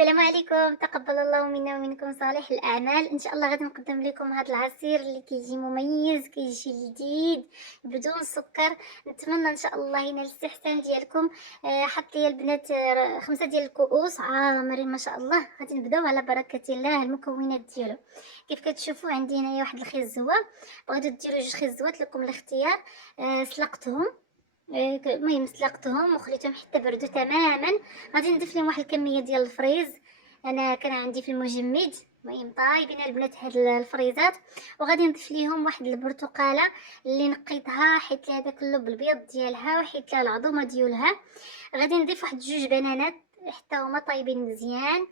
السلام عليكم، تقبل الله منا ومنكم صالح الأعمال. إن شاء الله غادي نقدم لكم هذا العصير اللي كيجي مميز، كيجي جديد بدون سكر. نتمنى إن شاء الله ينال الاستحسان ديالكم. حط لي البنات 5 ديال الكؤوس عامرين ما شاء الله. غادي نبداو على بركة الله. المكونات ديالو كيف كتشوفوا عندي هنايا واحد الخزوة، بغيتو ديروا 2 خزوات لكم الاختيار. سلقتهم، المهم سلقتهم وخليتهم حتى بردوا تماما. غادي نضيف لهم واحد الكميه ديال الفريز، انا كان عندي في المجمد. المهم طايبين البنات هاد الفريزات. وغادي نضيف ليهم واحد البرتقاله اللي نقيتها، حيت لها داك اللب البيض ديالها وحيت لها العظومه ديالها. غادي نضيف واحد 2 بنانات حتى هما طايبين مزيان.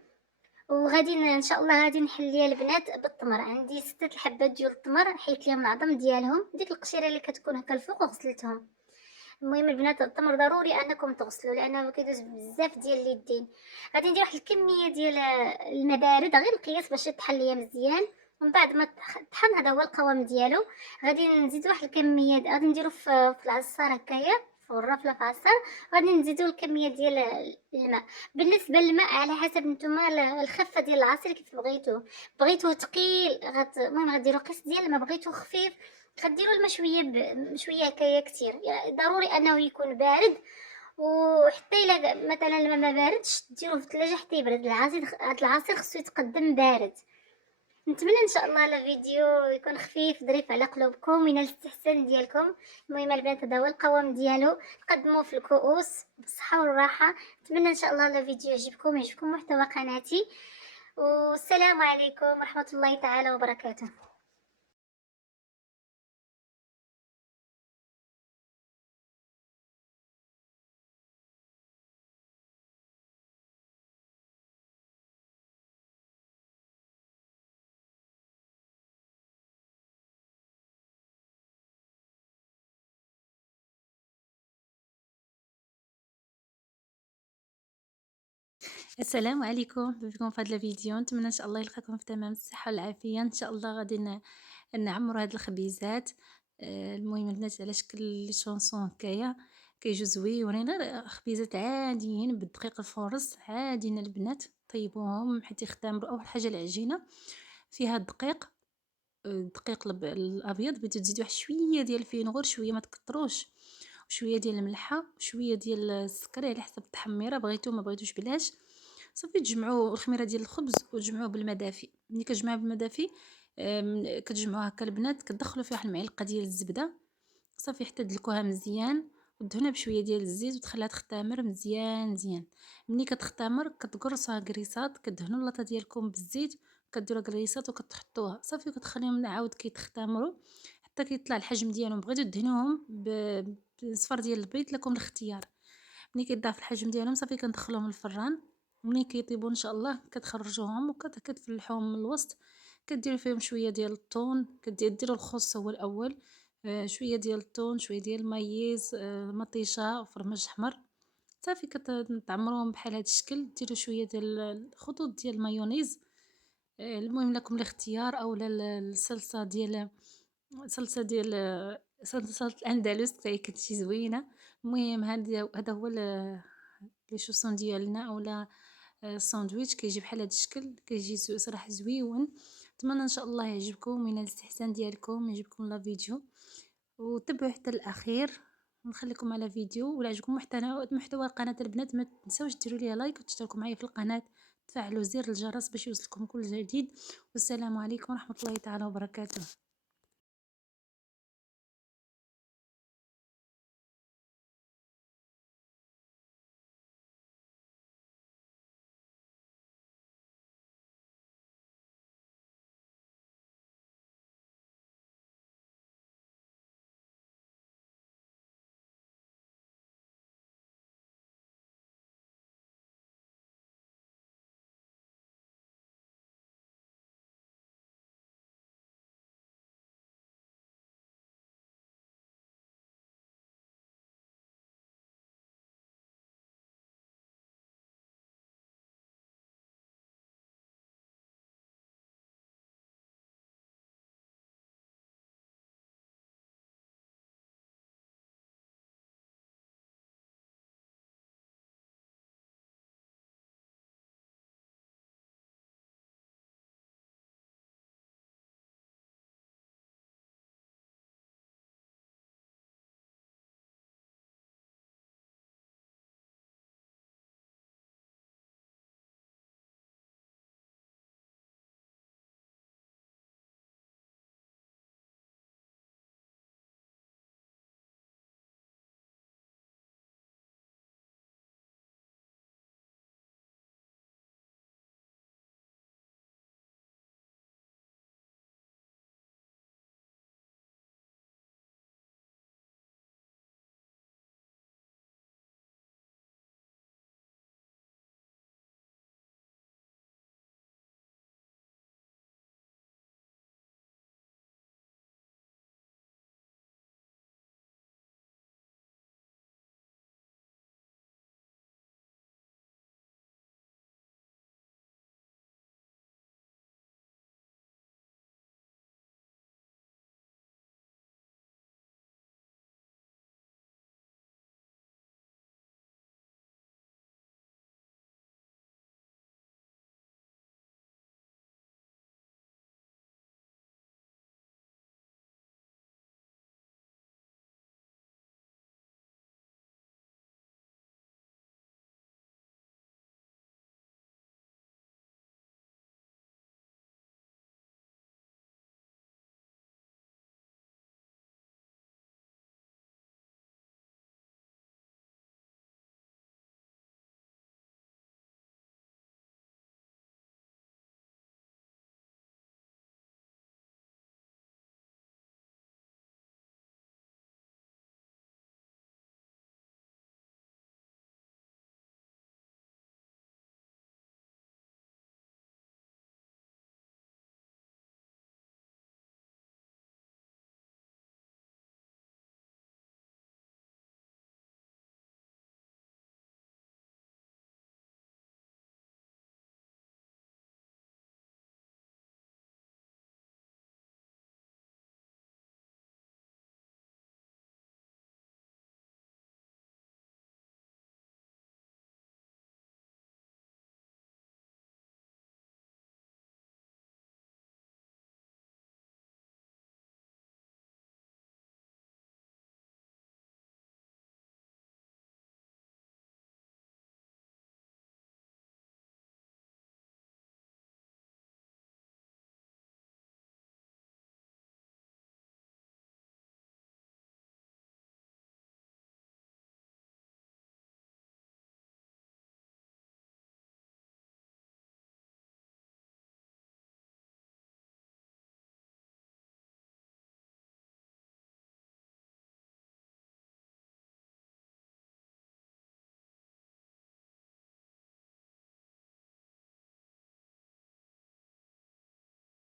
وغادي ان شاء الله غادي نحلي البنات بالتمر. عندي 6 الحبات ديال التمر، حيت ليهم العظم ديالهم، ديك القشيره اللي كتكون هكا الفوق وغسلتهم. المهم البنات التمر ضروري انكم تغسلوا لانه كيدوز بزاف ديال اليدين. غادي ندير واحد الكميه ديال الماء بارد غير القياس باش يطحن ليا مزيان. ومن بعد ما طحن هذا هو القوام ديالو. غادي نزيد واحد الكميه غادي نديرو في العصار هكايا، في الرافله في عصار. غادي نزيدو الكميه ديال الماء. بالنسبه للماء على حسب نتوما الخفه ديال العصير كيف بغيتوه ثقيل المهم غديروا قيس ديال الماء. بغيتوه خفيف غديروا الماء شويه شويه هكايا كتير. ضروري انه يكون بارد. وحتى الا مثلا الماء ما باردش ديروه في الثلاجه حتى يبرد. العصير خصو يتقدم بارد. نتمنى ان شاء الله الفيديو يكون خفيف ظريف على قلوبكم وينال الاستحسان ديالكم. المهم البنات هذا هو القوام ديالو. قدموه في الكؤوس بالصحه والراحه. نتمنى ان شاء الله الفيديو يعجبكم محتوى قناتي. والسلام عليكم ورحمه الله تعالى وبركاته. السلام عليكم، بكم في هذا الفيديو. نتمنى ان شاء الله يلقاكم في تمام الصحه والعافيه. ان شاء الله غادي نعمروا هاد الخبيزات. المهم البنات على شكل لي شونسون هكايا كيجيو زويونين، غير خبيزات عاديين بالدقيق الفورص عاديين البنات. طيبوهم حيت يختمروا. اول حاجه العجينه فيها الدقيق، الدقيق الابيض بغيتو تزيدوا واحد شويه ديال الفينغور، شويه ما تكتروش، وشويه ديال الملحه وشويه ديال السكر على حسب التحميره بغيتو ما بغيتوش بلاش. صافي تجمعوا الخميره ديال الخبز وتجمعوه بالماء دافي. ملي كتجمعوه بالماء دافي كتجمعوها هكا البنات، كتدخلوا فيه واحد المعلقه ديال الزبده صافي حتى تدلكوها مزيان، ودهنوها بشويه ديال الزيت وتخليها تختمر مزيان مزيان. ملي كتختمر كتقرصوها كريسات، كدهنوا اللاطه ديالكم بالزيت، كديروا كريسات وكتحطوها صافي وكتخليهم عاود كيتختمروا حتى كيطلع الحجم ديالهم. بغيتو دهنوهم بصفر ديال البيض لكم الاختيار. ملي كيضاعف الحجم ديالهم صافي كندخلوهم الفران. ملي كيطيبوا ان شاء الله كتخرجوهم وكتفلحوهم من الوسط. كديروا فيهم شويه ديال الطون، كديروا الخس هو الاول، شويه ديال الطون، شويه ديال المايز، مطيشه، فرماج احمر. صافي كتعمروهم بحال هذا الشكل. ديروا شويه ديال الخطوط ديال المايونيز. المهم لكم الاختيار، اولا صلصه الاندلس حتى هي كتجي زوينه. المهم هذا هو لي شوسون ديالنا، اولا الساندويتش كيجي بحال هذا الشكل، كيجي صراحه زويون. نتمنى ان شاء الله يعجبكم وينال الاستحسان ديالكم، يعجبكم لا فيديو وتبعوا حتى الاخير. نخليكم على فيديو. ولا عجبكم محتوى قناه البنات ما تنساوش ديروا لي لايك وتشتركوا معايا في القناه، تفعلوا زر الجرس باش يوصلكم كل جديد. والسلام عليكم ورحمه الله تعالى وبركاته.